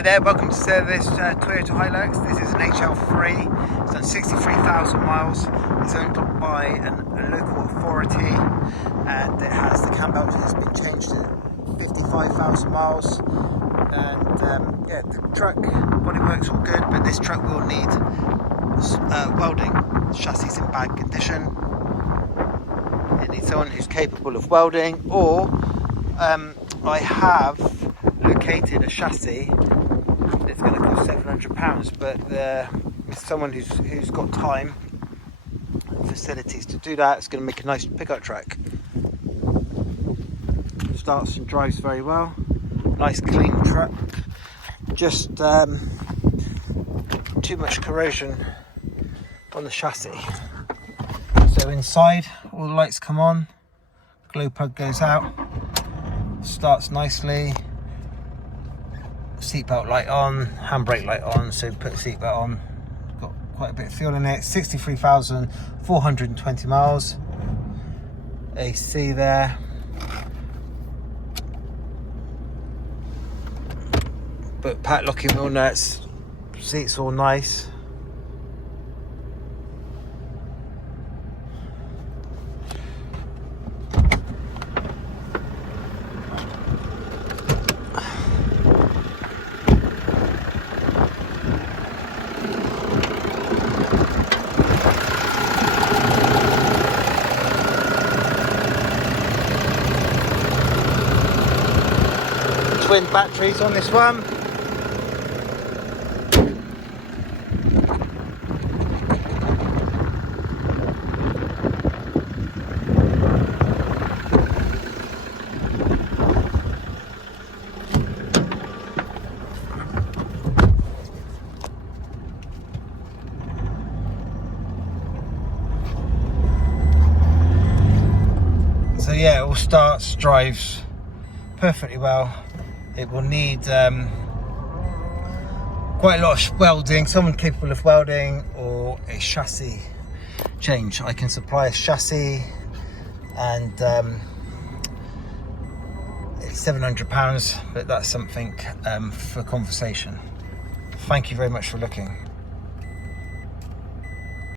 Hi there, welcome to this Toyota Hilux. This is an HL3. It's done 63,000 miles. It's owned by a local authority, and it has the cam belt has been changed to 55,000 miles. And yeah, the truck body works all good, but this truck will need welding. The chassis is in bad condition. It needs someone who's capable of welding, or I have located a chassis that's going to cost £700, but it's someone who's got time and facilities to do that. It's going to make a nice pickup truck. Starts and drives very well. Nice clean truck. Just too much corrosion on the chassis. So inside, all the lights come on, glow plug goes out, starts nicely. Seatbelt light on, handbrake light on, so put the seatbelt on. Got quite a bit of fuel in it. 63,420 miles. AC there. But pat locking wheel nuts. Seats all nice. Twin batteries on this one. So yeah, it all starts, drives perfectly well. It will need quite a lot of welding, someone capable of welding, or a chassis change. I can supply a chassis, and it's £700, but that's something for conversation. Thank you very much for looking.